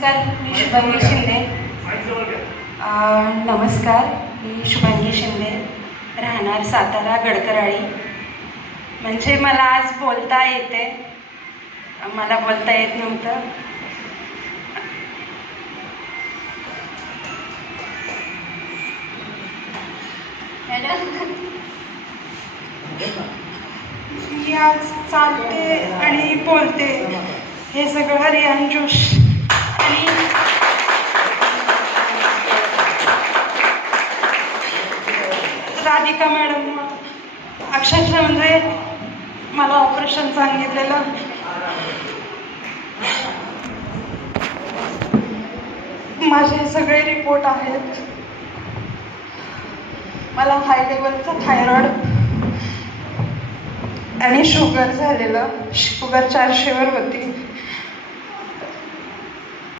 नमस्कार, मी शुभांगी शिंदे. नमस्कार, मी शुभांगी शिंदे, राहणार सातारा गडकराळी. म्हणजे मला आज बोलता येते, मला बोलता येत नव्हतं. मी आज चालते आणि बोलते, हे सगळं हरियाण जोश आणि राधिका मॅडम अक्षरशः म्हणजे मला ऑपरेशन सांगितलेलं. माझे सगळे रिपोर्ट आहेत. मला हाय लेवलचा थायरॉइड आणि शुगर झालेलं. शुगर 400 वर होती.